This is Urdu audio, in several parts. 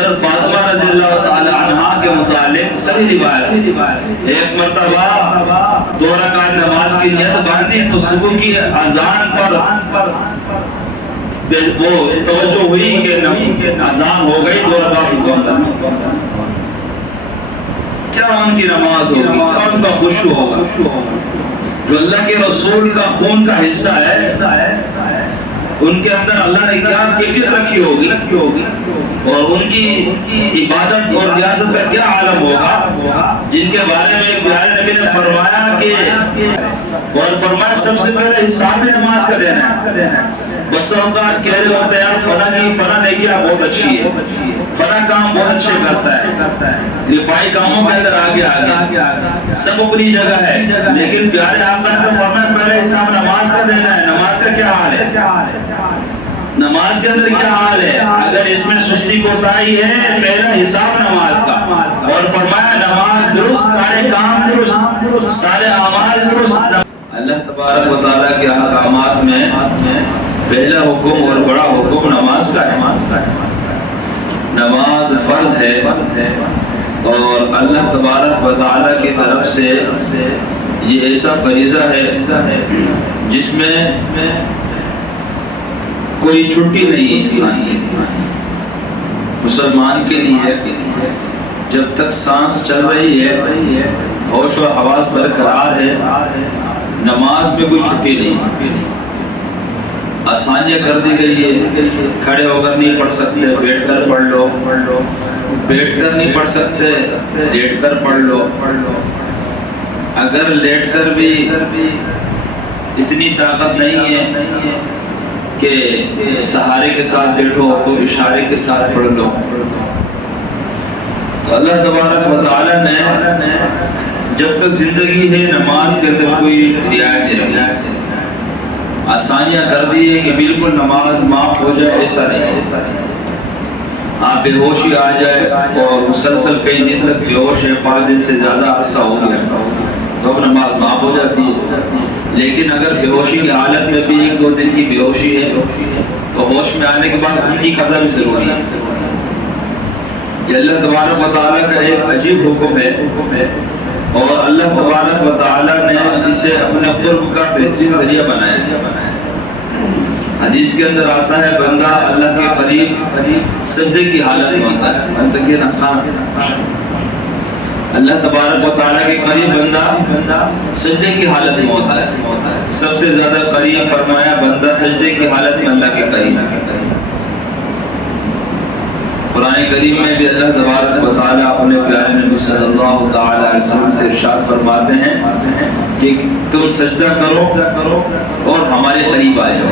حضرت فاطمہ رضی اللہ تعالی عنہا کے متعلق صحیح روایت ہے، ایک مرتبہ 2 رکعت نماز کی نیت باندھی تو صبح کی اذان پر وہ توجہ ہوئی کہ اذان ہو گئی، 2 رکعت مکمل، کیا ان کی نماز ہوگی، کیا ان کا خشوع ہوگا؟ جو اللہ کے رسول کا خون کا حصہ ہے، ان کے اندر اللہ نے کیا کیفیت رکھی ہوگی، اور ان کی عبادت اور ریاضت کا کیا عالم ہوگا، جن کے بارے میں ایک پیارے نبی نے فرمایا کہ اور فرمایا سب سے پہلے حساب نماز کا دینا ہے۔ بس اوقات کہہ رہے ہوتے ہیں فلاں نیکیاں بہت اچھی ہے، فلاں کام بہت اچھے کرتا ہے، رفائی کاموں کے اندر آگے سب اپنی جگہ ہے، لیکن پیارے آقا نے فرمایا پہلے حساب نماز کا دینا ہے۔ نماز کا کیا حال ہے، نماز کے اندر کیا حال ہے؟ اگر اس میں سستی کوتاہی ہے، پہلا حساب نماز کا، اور فرمایا نماز درست، سارے کام درست، سارے اعمال درست۔ اللہ تبارک و تعالیٰ کے احکامات میں پہلا حکم اور بڑا حکم نماز کا ہے۔ نماز فرض ہے، اور اللہ تبارک و تعالیٰ کی طرف سے یہ ایسا فریضہ ہے جس میں کوئی چھٹی نہیں ہے انسان کے لیے، مسلمان کے لیے۔ جب تک سانس چل رہی ہے، ہوش و حواس برقرار ہے، نماز میں کوئی چھٹی نہیں، آسانیاں کر دی گئی ہے۔ کھڑے ہو کر نہیں پڑھ سکتے، بیٹھ کر پڑھ لو، بیٹھ کر نہیں پڑھ سکتے، لیٹ کر پڑھ لو، اگر لیٹ کر بھی اتنی طاقت نہیں ہے کہ سہارے کے ساتھ بیٹھو تو اشارے کے ساتھ پڑھ لو۔ تو اللہ تبارک و تعالیٰ نے جب تک زندگی ہے نماز کے اندر کوئی رعایت نہیں رکھی، آسانیاں کر دی ہے کہ بالکل نماز معاف ہو جائے، ایسا نہیں ہے۔ آپ بے ہوشی آ جائے اور مسلسل کئی دن تک بے ہوش ہے، 5 دن سے زیادہ عرصہ ہو گیا، تو اب نماز معاف ہو جاتی ہے۔ لیکن اگر بے ہوشی کی حالت میں بھی 1-2 دن کی بے ہوشی ہے تو ہوش میں آنے کے بعد ان کی قضا بھی ضروری ہے۔ یہ اللہ تبارک و تعالیٰ کا ایک عجیب حکم ہے، اور اللہ تبارک و تعالیٰ نے اسے اپنے قرب کا بہترین ذریعہ بنایا ہے۔ حدیث کے اندر آتا ہے بندہ اللہ کے قریب سجدے کی حالت میں ہوتا ہے۔ اللہ تبارک و تعالیٰ کے قریب بندہ سجدے کی حالت میں ہوتا ہے۔ سب سے زیادہ قریب فرمایا بندہ سجدے کی حالت میں اللہ کے قریب ہے۔ قرآن کریم میں بھی اللہ تبارک و تعالیٰ اپنے پیارے نبی صلی اللہ تعالیٰ علیہ وسلم سے ارشاد فرماتے ہیں کہ تم سجدہ کرو اور ہمارے قریب آ جاؤ،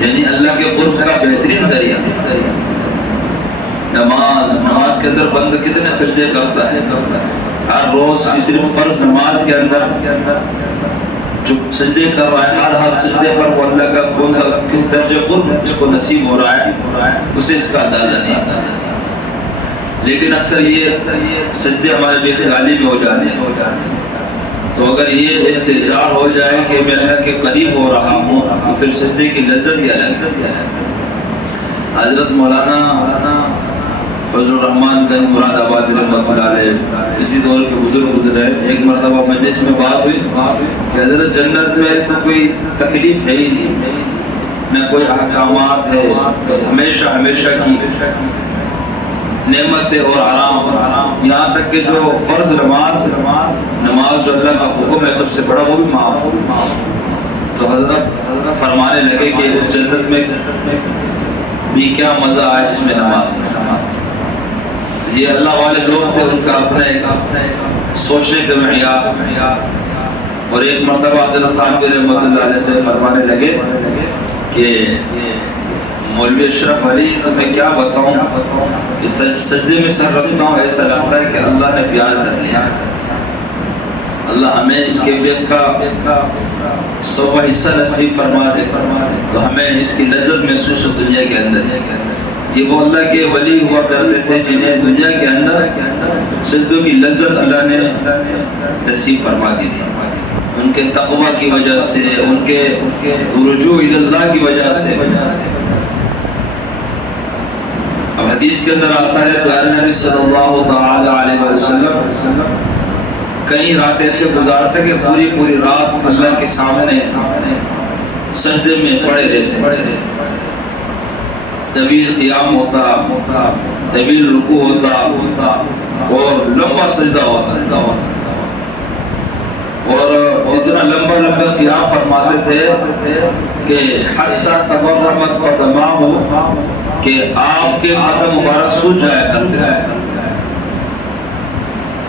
یعنی اللہ کے قرب کا بہترین ذریعہ۔ نماز کے اندر بندہ کتنے سجدے کرتا ہے، ہر روز کی صرف فرض نماز کے اندر جو سجدے کر رہا ہے، ہر سجدے پر وہ اللہ کا کون سا کس درجے قرب اس کو نصیب ہو رہا ہے، اسے اس کا اندازہ نہیں۔ لیکن اکثر یہ سجدے ہمارے بے خیالی میں ہو جاتے ہیں، تو اگر یہ استحضار ہو جائے کہ میں اللہ کے قریب ہو رہا ہوں تو پھر سجدے کی لذت ہی الگ ہے۔ حضرت مولانا فضل الرحمان گنج مراد آباد رحمۃ اللہ علیہ اسی دور کے بزرگ گزرے، ایک مرتبہ مجلس میں بات ہوئی کہ حضرت جنت میں تو کوئی تکلیف ہے ہی نہیں، نہ کوئی احکامات ہے، بس ہمیشہ کی نعمت اور آرام، یہاں تک کہ جو فرض نماز جو اللہ کا حکم ہے سب سے بڑا وہ بھی معاف۔ تو حضرت فرمانے لگے کہ اس جنت میں بھی کیا مزہ آئے جس میں نماز۔ یہ اللہ والے لوگ تھے، ان کا اپنے سوچنے کا معیار۔ اور ایک مرتبہ حضرت خانقاہ رحمۃ اللہ علیہ سے فرمانے لگے کہ مولوی اشرف علی تمہیں کیا بتاؤں کہ سجدے میں سر رکھتا ہوں ایسا لگتا ہے کہ اللہ نے پیار کر لیا۔ اللہ ہمیں اس کیفیت کا 100 حصہ نصیب فرما دے تو ہمیں اس کی لذت محسوس ہو دنیا کے اندر۔ یہ وہ اللہ کے ولی ہوا کرتے تھے جنہیں دنیا کے اندر سجدوں کی لذت اللہ نے نصیب فرما دی تھی، ان کے تقوی کی وجہ سے، ان کے رجوع الی اللہ کی وجہ سے۔ حدیث کے اندر آتا ہے پیارے نبی صلی اللہ تعالی علیہ وسلم کئی رات ایسے گزارتے کہ پوری پوری رات اللہ کے سامنے سجدے میں پڑے رہتے، طویل قیام ہوتا، طویل رکوع ہوتا اور لمبا سجدہ ہوتا، اور اتنا لمبا لمبا قیام فرماتے تھے کہ حتی تورمت قدماہ، کہ آپ کے قدم مبارک سوج جایا کرتے ہیں،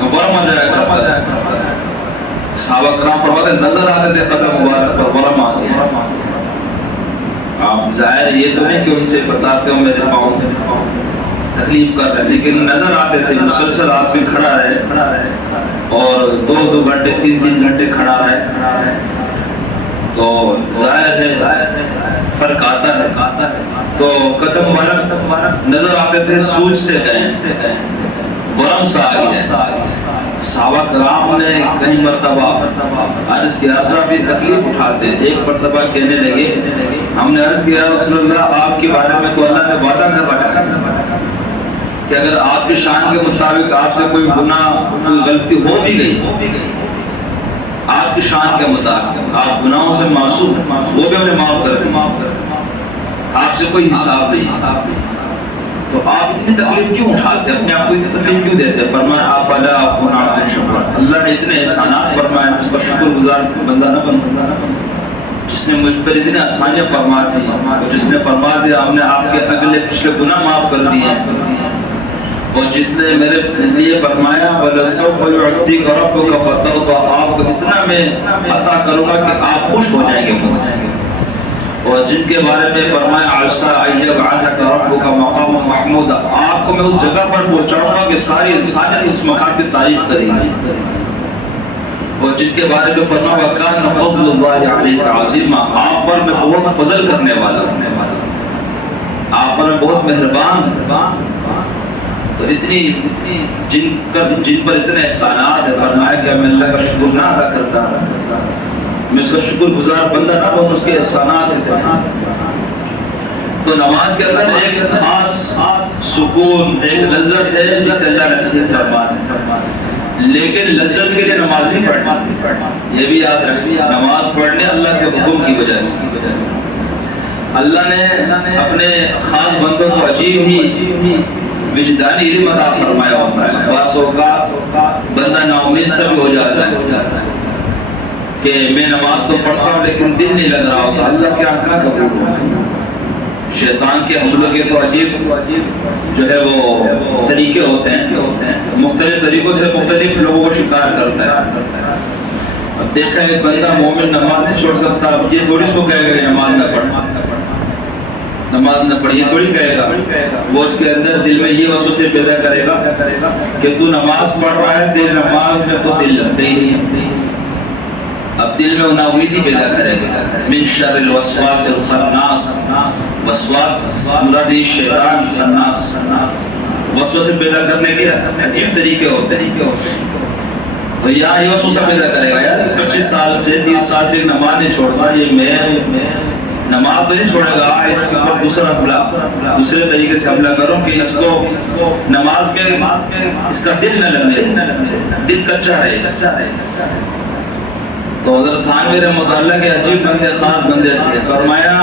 ورم آ جایا کرتا ہے۔ صحابہ کرام فرماتے نظر آتے تھے قدم مبارک پر ورم آ گیا۔ آپ ظاہر یہ تو نہیں کہ ان سے بتاتے ہو میرے پاؤں تکلیف کر رہے، لیکن نظر آتے تھے مسلسل آدمی کھڑا رہے اور 2-2 گھنٹے 3-3 گھنٹے کھڑا رہے، تو ظاہر ہے فرق آتا ہے۔ تو قدم مبارک نظر آتے تھے سوج سے گئے، ورم سا آ گیا۔ صحابہ کرام نے کئی مرتبہ عرض کیا حضرت بھی تکلیف اٹھاتے ہیں، ایک مرتبہ کہنے لگے ہم نے عرض کیا رسول اللہ آپ کے بارے میں تو اللہ نے وعدہ کر رکھا ہے کہ اگر آپ کی شان کے مطابق آپ سے کوئی گناہ کوئی غلطی ہو بھی گئی، آپ کی شان کے مطابق آپ گناہوں سے معصوم، وہ بھی ہم نے معاف کر دیا، آپ سے کوئی حساب نہیں، تو آپ اتنی تکلیف کیوں اٹھاتے ہیں، اپنے آپ کو اتنی تکلیف کیوں دیتے ہیں؟ فرمایا افلا اکون عبدا شکورا، اللہ نے اتنے احسانات فرمائے اس کا شکر گزار بندہ نہ بنوں، جس نے مجھ پر اتنے آسانیاں فرما دی، جس نے فرما دیا ہم نے آپ کے اگلے پچھلے گناہ معاف کر دیے، اور جس نے میرے لیے فرمایا وَلَسَوْفَ يُعْطِيكَ رَبُّكَ فَتَرْضَىٰ، آپ کو اتنا میں عطا کروں گا کہ آپ خوش ہو جائیں گے مجھ سے، اور جن کے بارے میں فرمایا عَسَىٰ أَن يَبْعَثَكَ رَبُّكَ مَقَامًا مَحْمُودًا، آپ کو میں اس جگہ پر پہنچاؤں گا کہ ساری انسانیت اس مقام کی تعریف کرے گی، اور جن کے بارے میں فرمایا وَكَانَ فَضْلُ اللَّهِ عَلَيْكَ عَظِيمًا، آپ پر میں بہت فضل کرنے والا ہوں، آپ پر میں بہت مہربان، تو اتنی جن پر اتنے احسانات ہے، فرمایا کہ میں اللہ کا شکر نہ ادا کرتا، میں اس کا شکر گزار بندہ نہ بنوں، اس کے احسانات ہے۔ تو نماز کے اندر ایک خاص سکون، ایک لذت ہے جسے اللہ نصیب فرمائے، لیکن لذت کے لیے نماز نہیں پڑھنا، یہ بھی یاد رکھیں، نماز پڑھنے اللہ کے حکم کی وجہ سے۔ اللہ نے اپنے خاص بندوں کو عجیب ہی وجدانی علم عطا فرمایا ہوتا ہے، بعض اوقات بندہ نا امید سے بھی ہو جاتا ہے کہ میں نماز تو پڑھتا ہوں لیکن دل نہیں لگ رہا ہوتا، اللہ کے آنکھا قبول ہو۔ شیطان کے حملوں کے تو عجیب جو ہے وہ طریقے ہوتے ہیں، مختلف طریقوں سے مختلف لوگوں کو شکار کرتا ہے۔ اب دیکھا ایک بندہ مومن نماز نہیں چھوڑ سکتا، اب یہ تھوڑی اس کو کہے گا نماز نہ پڑھ، نماز نہ پڑھی، یہ تھوڑی کہے گا، وہ اس کے اندر دل میں یہ وسوسے پیدا کرے گا کہ تو نماز پڑھ رہا ہے، تیری نماز میں تو دل لگتا ہی نہیں، اب دل میں ناامیدی پیدا کرے گا۔ من شر الوسواس الخناس، وسواس مرادی شیطان خناس، وسوسے پیدا کرنے کے عجیب طریقے ہوتے ہیں، تو یہاں یہ وسوسہ پیدا کرے گا یار 25 سال سے 30 سال سے نماز نہیں چھوڑتا، یہ میں نماز تو نہیں چھوڑے گا، اس کے اوپر دوسرا حملہ، دوسرے طریقے سے حملہ کروں کہ اس کو نماز میں اس کا دل نہ لگنے، دل کچا ہے اس کا۔ تو حضرت تھانوی رحمۃ اللہ کے عجیب بندے، خاص بندے تھے، فرمایا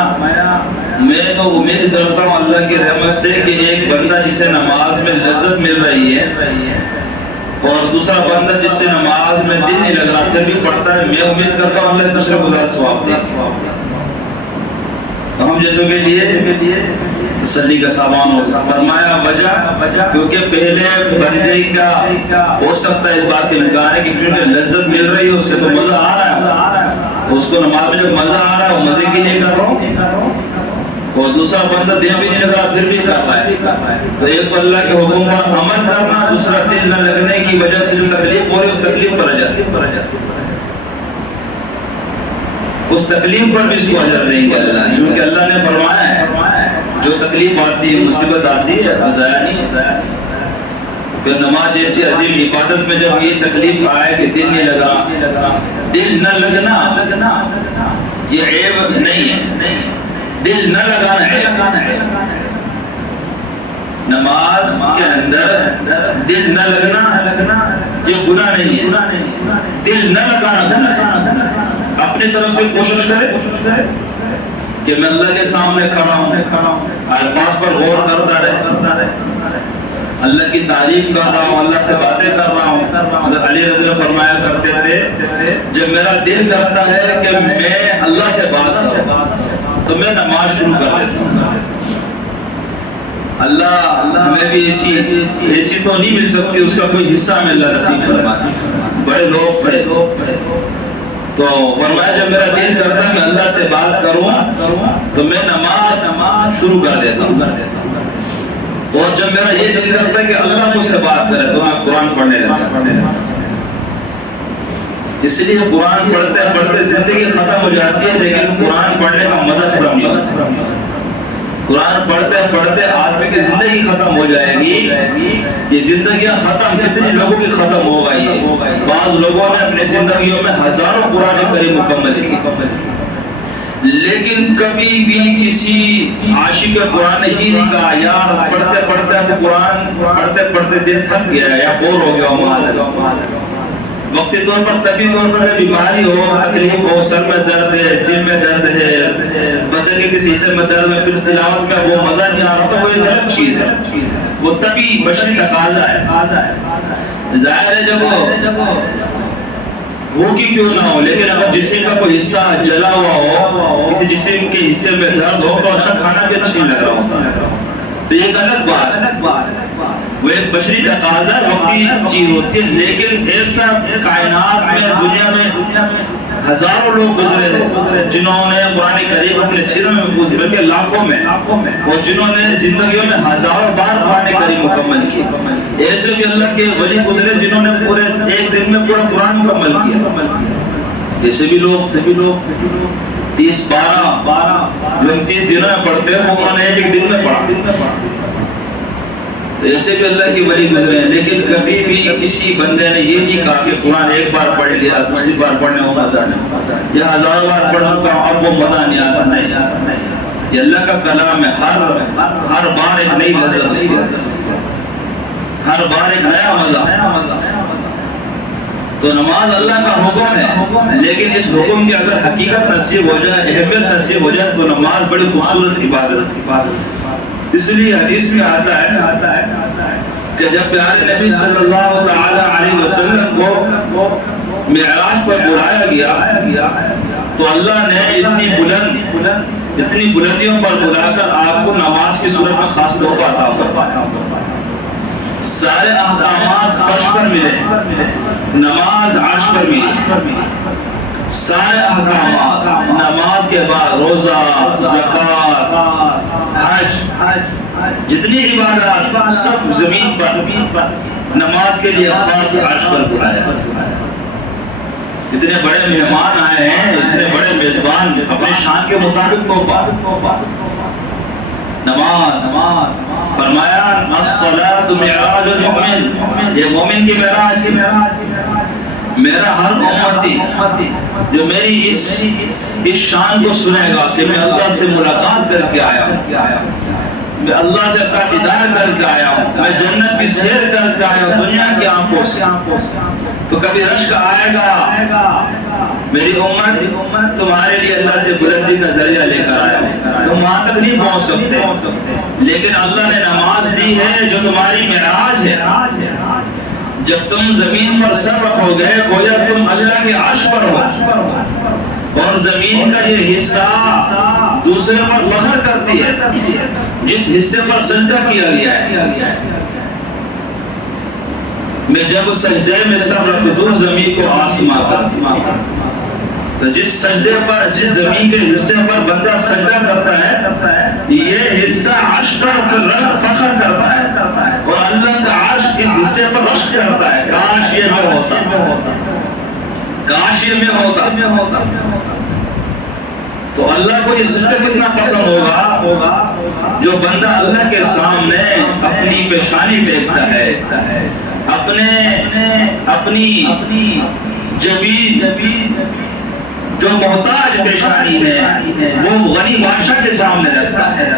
میں تو امید کرتا ہوں اللہ کی رحمت سے کہ ایک بندہ جسے نماز میں لذت مل رہی ہے اور دوسرا بندہ جس سے نماز میں دل نہیں لگ رہا پھر بھی پڑھتا ہے، میں امید کرتا ہوں اللہ دوسرے کو زیادہ ثواب دے۔ تو ہم جیسے کے لیے تسلی کا سامان ہوتا، فرمایا وجہ کیونکہ پہلے بندے کا ہو سکتا ہے اس بات کا امکان ہے کہ چونکہ لذت مل رہی ہے، اس سے تو مزہ آ رہا ہے، تو اس کو نماز میں جب مزہ آ رہا ہے وہ مزے کے لیے کر رہا ہوں، اور دوسرا بندہ دل بھی نہیں لگ رہا پھر بھی کر رہا ہے، تو ایک تو اللہ کے حکم پر عمل کرنا، دوسرا دل نہ لگنے کی وجہ سے جو تکلیف ہو رہی ہے اس تکلیف پر اجر، اس تکلیف پر بھی اس کو اجر دیں گے اللہ، کیونکہ اللہ نے فرمایا ہے جو تکلیف آتی ہے، مصیبت آتی ہے، ضائع نہیں۔ پھر نماز جیسی عظیم عبادت میں جب یہ تکلیف آئے کہ دل نہیں لگ رہا، دل نہ لگنا یہ عیب نہیں ہے، دل نہ لگانا ہے، نماز کے اندر دل نہ لگنا یہ گناہ نہیں ہے، دل نہ لگانا گناہ ہے۔ اپنی طرف سے کوشش کرے کہ میں اللہ کے سامنے کھڑا ہوں، الفاظ پر غور کرتا رہے، اللہ کی تعریف کر رہا ہوں، اللہ سے باتیں کر رہا ہوں۔ حضرت علی رضی اللہ فرمایا کرتے تھے جب میرا دل کرتا ہے کہ میں اللہ سے بات کروں تو میں نماز شروع کر دیتا ہوں۔ اللہ ہمیں بھی ایسی تو نہیں مل سکتی، اس کا کوئی حصہ میں اللہ نصیب فرمائے۔ بڑے لوگ تھے تو فرمایا جب میرا دل کرتا ہے میں اللہ سے بات کروں تو میں نماز شروع کر دیتا ہوں، اور جب میرا یہ دل کرتا ہے کہ اللہ مجھ سے بات کرے تو میں قرآن پڑھنے لگتا ہوں۔ اس لیے قرآن پڑھتے پڑھتے زندگی ختم ہو جاتی ہے، لیکن قرآن پڑھنے کا مزہ ختم نہیں ہوتا۔ قرآن پڑھتے پڑھتے آدمی کی زندگی ختم ہو جائے گی، یہ زندگیاں ختم کتنی لوگوں کی ختم ہو گئی ہے۔ بعض لوگوں نے اپنی زندگیوں میں ہزاروں قرآن کریم مکمل کی، لیکن کبھی بھی کسی عاشق قرآن نے یہ نہیں کہا یار پڑھتے پڑھتے قرآن پڑھتے پڑھتے دل تھک گیا یا بور ہو گیا، وقتی طور پر طبی طور پر بیماری ہو، تکلیف ہو، سر میں درد ہے، دل میں درد ہے، بدن کے کسی حصے میں درد ہے، پھر تلاوت میں وہ مزہ نہیں آ رہا تو وہ ایک الگ چیز ہے، وہ طبی بشری تقاضا ہے۔ ظاہر ہے جب بھوکی کیوں نہ ہو، لیکن اگر جسم کا کوئی حصہ جلا ہوا ہو، کسی جسم کے حصے میں درد ہو تو اچھا کھانا بھی اچھا نہیں لگ رہا ہوتا ہے، تو یہ ایک الگ بات ہے، وہ ایک بشری تقاضا وقتی چیز ہوتی ہے۔ لیکن ایسا کائنات میں دنیا میں ہزاروں لوگ گزرے ہیں جنہوں نے قرآن کریم اپنے سروں میں محفوظ، بلکہ لاکھوں میں، اور جنہوں نے زندگیوں میں ہزاروں بار قرآن کریم مکمل کی۔ ایسے بھی اللہ کے ولی گزرے جنہوں نے پورے ایک دن میں پورا قرآن مکمل کیا۔ ایسے بھی لوگ 30-12 29 دنوں میں پڑھتے ہیں، وہ انہوں نے ایک دن میں پڑھا۔ تو ایسے بھی اللہ کی ولی گزرے ہیں، لیکن کبھی بھی کسی بندے نے یہ نہیں کہا کہ قرآن ایک بار پڑھ لیا دوسری بار پڑھنے کو مزہ نہیں، یا ہزاروں بار پڑھنے کا اب وہ مزہ نہیں آتا، نہیں۔ یہ اللہ کا کلام ہے، ہر بار ایک نئی لذت اس کے اندر، ہر بار ایک نیا مزہ۔ تو نماز اللہ کا حکم ہے، لیکن اس حکم کی اگر حقیقت نصیب ہو جائے، اہمیت نصیب ہو جائے تو نماز بڑی خوبصورت عبادت۔ اس لیے حدیث میں آتا ہے کہ جب پیارے نبی صلی اللہ تعالی علیہ وسلم کو معراج پر بلایا گیا تو اللہ نے اتنی بلندیوں پر بلا کر آپ کو نماز کی صورت میں خاص تحفہ عطا فرمایا۔ سارے احکامات فرش پر ملے، نماز عرش پر ملی، سارے احکامات نماز کے بعد روزہ، زکوٰۃ، حج، جتنی عبادات سب زمین پر، نماز کے لیے خاص عرش پر بلایا۔ اتنے بڑے مہمان آئے ہیں، اتنے بڑے میزبان، اپنے شان کے مطابق تحفہ۔ نماز فرمایا الصلاۃ معراج المؤمن، یہ مومن کی معراج ہے۔ میرا ہر امتی جو میری اس شان کو سنے گا کہ میں اللہ سے ملاقات کر کے آیا ہوں، میں اللہ سے کا دیدار کر کے آیا ہوں، میں جنت کی سیر کر کے آیا ہوں دنیا کی آنکھوں سے، تو کبھی رشک آئے گا میری امت تمہارے لیے اللہ سے بلندی کا ذریعہ لے کر آیا ہوں، تم وہاں تک نہیں پہنچ سکتے، لیکن اللہ نے نماز دی ہے جو تمہاری معراج ہے۔ جب تم زمین پر سر رکھو گے گویا تم اللہ کے عرش پر ہو، اور زمین کا یہ حصہ دوسرے پر فخر کرتی ہے جس حصے پر سجدہ کیا گیا ہے۔ میں جب سجدے میں سر رکھ دوں زمین کو آسمان کر، تو جس سجدے پر، جس زمین کے حصے پر بندہ سجدہ کرتا ہے یہ حصہ عرش پر فخر کرتا ہے، اور اللہ کا عرش اس حصے پر رشک کرتا ہے، کاش یہ میں ہوتا، کاش یہ میں ہوتا۔ تو اللہ کو یہ سجدہ کتنا پسند ہوگا جو بندہ اللہ کے سامنے اپنی پیشانی ٹیکتا ہے، اپنی جبین جو محتاج پیشانی ہے وہ غنی بادشاہ کے سامنے رکھتا ہے،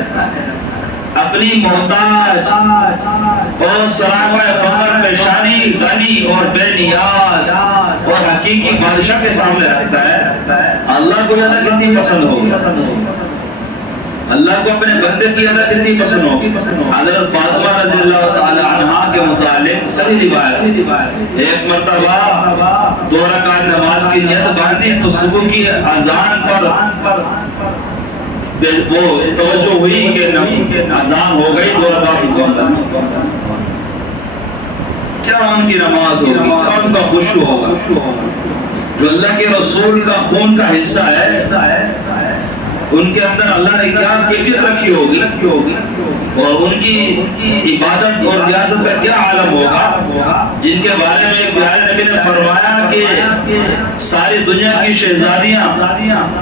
اپنی محتاج اور سراپا فقر پیشانی غنی اور بے نیاز اور حقیقی بادشاہ کے سامنے رکھتا ہے، اللہ کو جانا کتنی پسند ہوگی، اللہ کو اپنے بندے کی ادا کتنی پسند ہوگی۔ حضرت فاطمہ رضی اللہ تعالی عنہا کے متعلق صحیح روایت، ایک مرتبہ 2 رکعت نماز کی نیت باندھی تو صبح کی اذان پر وہ توجہ ہوئی کہ اذان ہو گئی، 2 رکعت مکمل، کیا ان کی نماز ہوگی، کیا ان کا خشوع ہوگا۔ جو اللہ کے رسول کا خون کا حصہ ہے، ان کے اندر اللہ نے کیا کیفیت رکھی ہوگی اور ان کی عبادت اور ریاضت کا کیا عالم ہوگا، جن کے بارے میں ایک پیارے نبی نے فرمایا کہ ساری دنیا کی شہزادیاں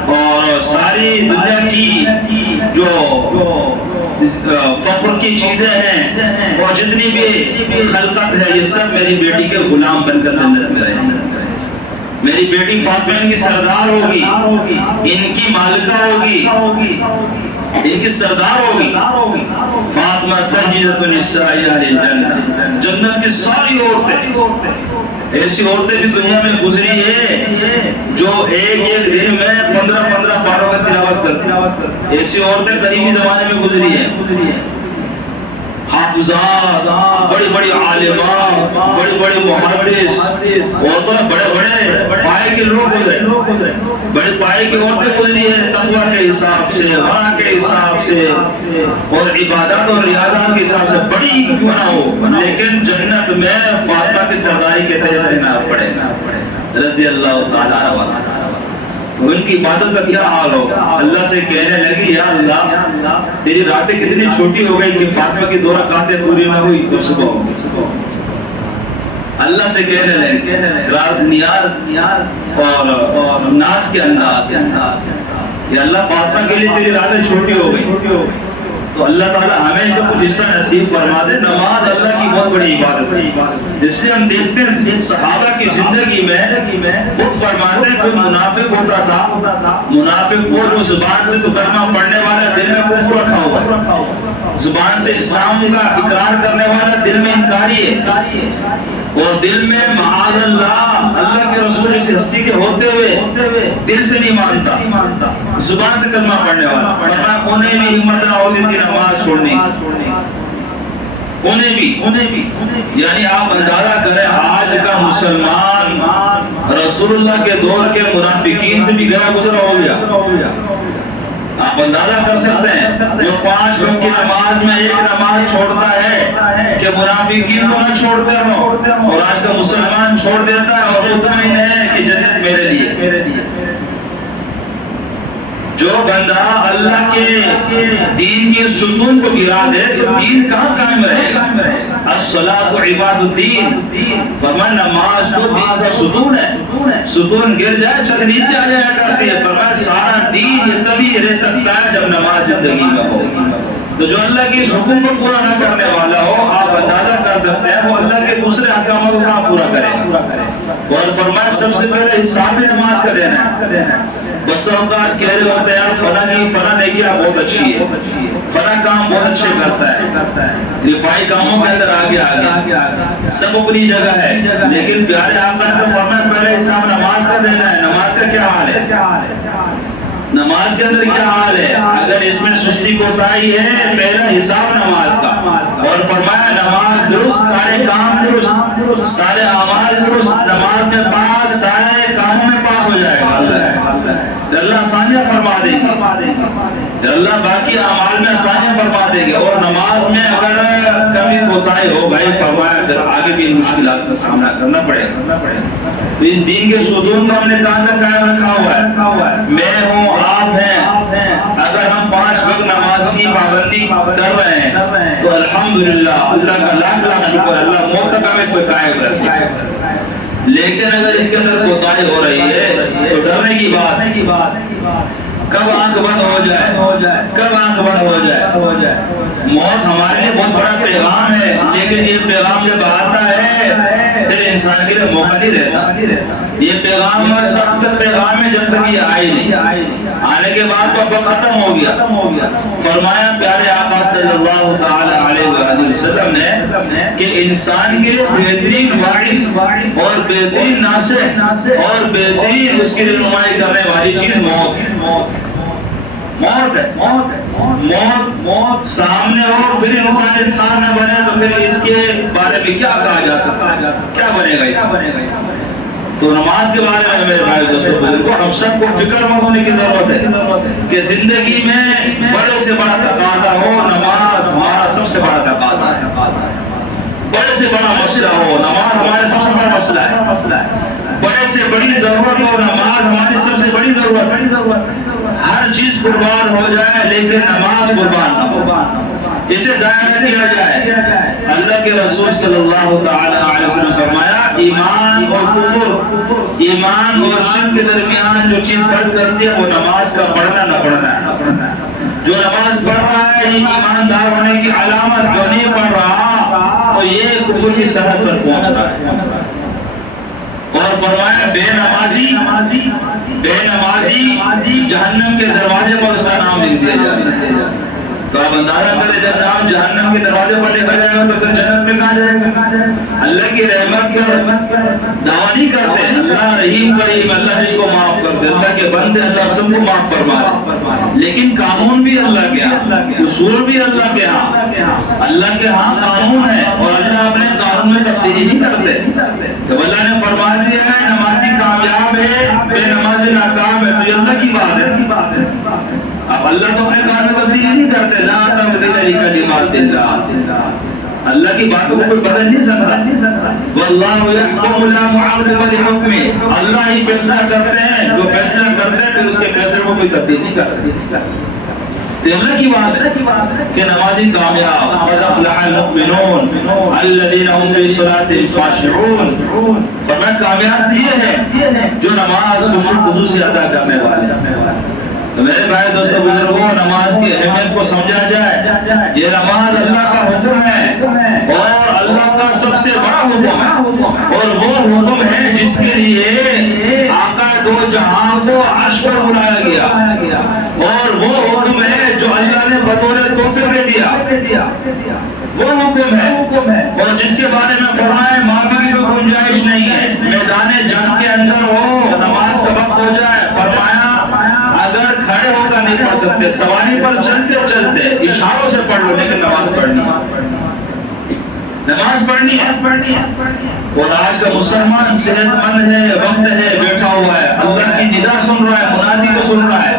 اور ساری دنیا کی جو فخر کی چیزیں ہیں اور جتنی بھی خلقت ہے، یہ سب میری بیٹی کے غلام بن کر جنت میں رہیں گے۔ میری بیٹی فاطمہ ان کی سردار ہوگی، ان کی مالکہ ہوگی، ان کی سردار ہوگی۔ فاطمہ سیدۃ النساء اہل الجنہ، جنت کی ساری عورتیں، ایسی عورتیں بھی دنیا میں گزری ہے جو ایک دن میں 15 پاروں کا تلاوت کرتی، ایسی عورتیں قریبی زمانے میں گزری ہیں، حافظات، بڑی بڑی عالمات، بڑی بڑی محدث عورتوں نے بڑے بڑے پائے کے لوگ گزرے، بڑے پائے کی عورتیں گزری ہیں تقویٰ کے حساب سے، ورع کے حساب سے اور عبادت اور ریاضات کے حساب سے، بڑی کیوں نہ ہو، لیکن جنت میں فاطمہ کی سرداری کے تحت رہنا پڑے گا رضی اللہ تعالیٰ عنہ۔ تو ان کی عبادت کا کیا حال ہوگا، اللہ سے کہنے لگی یا اللہ تیری راتیں کتنی چھوٹی ہو گئی کہ فاطمہ کی 2 رکعتیں پوری نہ ہوئی تو صبح ہوگی۔ اللہ سے کہنے لگی رات نیاز اور ناز کے انداز کہ اللہ فاطمہ کے لیے تیری راتیں چھوٹی ہو گئی، تو اللہ تعالیٰ ہمیں اس کا کچھ حصہ نصیب فرما دے۔ نماز اللہ کی بہت بڑی عبادت ہے، اس لیے ہم دیکھتے ہیں صحابہ کی زندگی میں خود فرماتے ہیں کوئی منافق ہوتا تھا، منافق وہ جو زبان سے تو کلمہ پڑھنے والا دل میں کفر رکھا ہوا، زبان سے اسلام کا اقرار کرنے والا دل میں انکاری ہے اور دل میں معاذ اللہ کے رسول اس ہستی کے ہوتے ہوئے دل سے نہیں مانتا، زبان سے کلمہ پڑھنے والا، فرمایا انہیں بھی ہمت نہ ہوتی تھی نماز چھوڑنے کی، انہیں بھی، یعنی آپ اندازہ کریں آج کا مسلمان رسول اللہ کے دور کے منافقین سے بھی گیا گزرا ہو گیا۔ آپ اندازہ کر سکتے ہیں جو 5 وقت کی نماز میں ایک نماز چھوڑتا ہے کہ منافقین کو نہ چھوڑتے ہو، اور آج کا مسلمان چھوڑ دیتا ہے اور مطمئن ہے کہ جنت میرے لیے۔ جو بندہ اللہ کے دین کی ستون کو گرا دے تو دین کہاں قائم رہے گا؟ الصلاۃ عماد الدین، فرمایا نماز تو دین کا ستون ہے، ستون گر جائے چھت نیچے آ جایا کرتی ہے، فرمایا سارا دین یہ تبھی رہ سکتا ہے جب نماز زندگی میں ہو۔ تو جو اللہ کی اس حکم کو پورا نہ کرنے والا ہو، آپ اندازہ کر سکتے ہیں وہ اللہ کے دوسرے احکامات کو کہاں پورا کرے گا۔ اور فرمایا سب سے پہلے حساب نماز کا دینا ہے۔ بس اوقات کہہ رہے ہوتے ہیں فلاں نیکیاں بہت اچھی ہے، فلاں کام بہت اچھے کرتا ہے، رفائی کاموں کے اندر آگے سب اپنی جگہ ہے، لیکن پیارے آقا نے فرمایا پہلے حساب نماز کا دینا ہے۔ نماز کا کیا حال ہے، نماز کے اندر کیا حال ہے؟ اگر اس میں سستی کوتاہی ہے پہلا حساب نماز کا، اور فرمایا نماز درست، سارے کام درست، سارے اعمال درست، نماز میں پاس، سارے کاموں میں پاس ہو جائے گا۔ اللہ آسانیاں فرما دے گی، اللہ باقی اعمال میں آسانیاں فرما دے گی، اور نماز میں اگر کمی کوتاہی ہو گئی فرمایا پھر آگے بھی ان مشکلات کا سامنا کرنا پڑے گا۔ تو اس دین کے ستون کو ہم نے کہاں تک قائم رکھا ہوا ہے؟ میں ہوں، آپ ہیں، اگر ہم 5 وقت نماز کی پابندی کر رہے ہیں تو الحمدللہ اللہ کا لاکھ لاکھ شکر، اللہ موت تک ہمیں اس پہ قائم رکھے۔ لیکن اگر اس کے اندر کوتاہی ہو رہی ہے تو ڈرنے کی بات، کب آنکھ بند ہو جائے، کب آنکھ بند ہو جائے۔ موت ہمارے لیے بہت بڑا پیغام ہے، لیکن یہ پیغام جب آتا ہے پھر دوسرے انسان کے لیے موقع نہیں رہتا. یہ پیغام تب تک پیغام ہے جب تک یہ آئے نہیں. آنے کے بعد تو اب ختم ہو گیا. فرمایا پیارے آقا صلی اللہ تعالی علیہ وآلہ وسلم نے کہ انسان کے لیے بہترین باعث اور بہترین ناصح اور بہترین اس کی رہنمائی کرنے والی چیز موت ہے. موت ہے. موت سامنے ہو پھر انسان نہ بنے تو پھر اس کے بارے میں کیا کہا جا سکتا ہے؟ کیا بنے گا اس میں؟ تو نماز کے بارے میں میرے بھائی دوستوں بزرگوں ہم سب کو فکر مند ہونے کی ضرورت ہے کہ زندگی میں بڑے سے بڑا تقاضا ہو نماز ہمارا سب سے بڑا تقاضا ہے. بڑے سے بڑا مسئلہ ہو نماز ہمارے سب سے بڑا مسئلہ ہے. بڑے سے بڑی ضرورت ہو نماز ہماری سب سے بڑی ضرورت ہے. ہر چیز قربان ہو جائے لیکن نماز قربان نہ ہو. اسے ضائع نہ کیا جائے. اللہ کے رسول صلی اللہ تعالی علیہ وسلم فرمایا ایمان اور کفر ایمان اور شرک کے درمیان جو چیز فرق کرتی ہے وہ نماز کا پڑھنا نہ پڑھنا ہے. جو نماز پڑھ رہا ہے یہ ایماندار ہونے کی علامت. جو نہیں پڑھ رہا تو یہ کفر کی سرحد پر پہنچ رہا ہے. اور فرمایا بے نمازی جہنم کے دروازے پر اس کا نام لکھ دیا جاتا ہے. تو آپ اندازہ کریں جب نام جہنم کے دروازے پر لکھا جائے گا تو پھر جنت میں کہاں جائے گا؟ اللہ کی رحمت پر دعویٰ نہیں کرتے. اللہ رحیم کریم اللہ جس کو معاف کرتے. اللہ کے بندے اللہ سب کو معاف فرما دے. لیکن قانون بھی اللہ کے ہاں اصول بھی اللہ کے ہاں. اللہ کے ہاں قانون ہے اور اللہ اپنے قانون میں تبدیلی نہیں کرتے. جب اللہ نے فرما دیا ہے نمازی کامیاب ہے بے نمازی ناکام ہے تو یہ اللہ کی بات ہے. اب اللہ تو اپنے کام میں تبدیلی نہیں کرتے. لا تبدیل لکلمات اللہ. اللہ کی باتوں کو کوئی بدل نہیں سکتا. واللہ یحکم لا معقب لحکمہ. اللہ ہی فیصلہ کرتے ہیں. جو فیصلہ کرتے ہیں پھر اس کے فیصلے کو کوئی تبدیل نہیں کر سکتا. تو اللہ کی بات ہے کہ نمازی کامیاب. قد افلح المؤمنون الذین هم فی صلاتهم خاشعون. فرمایا کامیاب یہ ہے جو نماز خشوع خضوع سے ادا کرنے والے ہیں. تو میرے بھائی دوستو بزرگوں نماز کی اہمیت کو سمجھا جائے. یہ نماز اللہ کا حکم ہے اور اللہ کا سب سے بڑا حکم ہے اور وہ حکم ہے جس کے لیے آقا دو جہاں کو عرش پر بلایا گیا اور وہ حکم ہے جو اللہ نے بطور توفیق دے دیا. وہ حکم ہے اور جس کے بارے میں فرمایا معافی کی کوئی گنجائش نہیں ہے. میدان جنگ کے اندر ہو نماز کا وقت ہو جائے فرمایا اگر کھڑے ہو کر نہیں پڑھ سکتے سواری پر چلتے چلتے اشاروں سے پڑھ لو لیکن نماز پڑھنی ہے. اور آج کا مسلمان صحت مند ہے وقت ہے بیٹھا ہوا ہے اللہ کی ندا سن رہا ہے منادی کو سن رہا ہے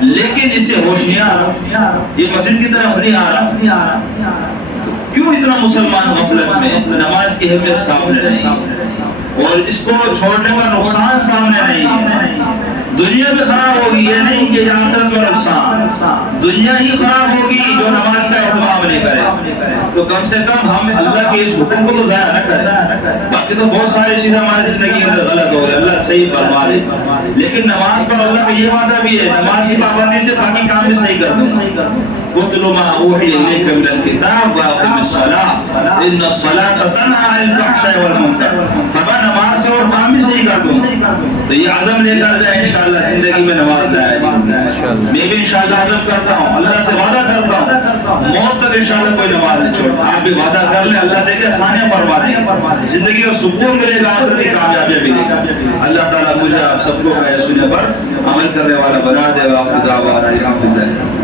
لیکن اسے ہوش نہیں آ رہا. یہ مسجد کی طرف نہیں آ رہا. کیوں اتنا مسلمان غفلت میں نماز کی اہمیت سامنے نہیں اور اس کو چھوڑنے کا نقصان سامنے نہیں ہے. دنیا بھی خراب ہوگی یہ نہیں کہ آخرت میں نقصان. دنیا ہی خراب ہوگی جو نماز کا اہتمام نہیں کرے. تو کم سے کم ہم اللہ کے اس حکم کو تو ضائع نہ کریں. باقی تو بہت ساری چیزیں ہماری زندگی کے اندر غلط ہو رہی اللہ صحیح فرما دے لیکن نماز پر اللہ کا یہ وعدہ بھی ہے نماز کی پابندی سے باقی کام بھی صحیح کر دوں. اتل ما اوحی الیک من الکتاب واقم الصلاۃ ان الصلاۃ تنہی عن الفحشاء والمنکر. فرمایا نماز سے اور کام بھی صحیح کر دوں. تو یہ عزم لے کر جائیں انشاءاللہ زندگی میں نماز ضائع نہیں. میں بھی انشاءاللہ عزم کرتا ہوں اللہ سے وعدہ کرتا ہوں موت تک انشاءاللہ کوئی نماز نہیں چھوڑتا. آپ بھی وعدہ کر لیں اللہ دیکھے آسانیاں فرما دیں گے. زندگی کو سکون ملے گا آخرت کی کامیابی ملے گی. اللہ تعالیٰ مجھے آپ سب کو کہے سنے پر عمل کرنے والا بنا دے گا. خدا الحمدللہ.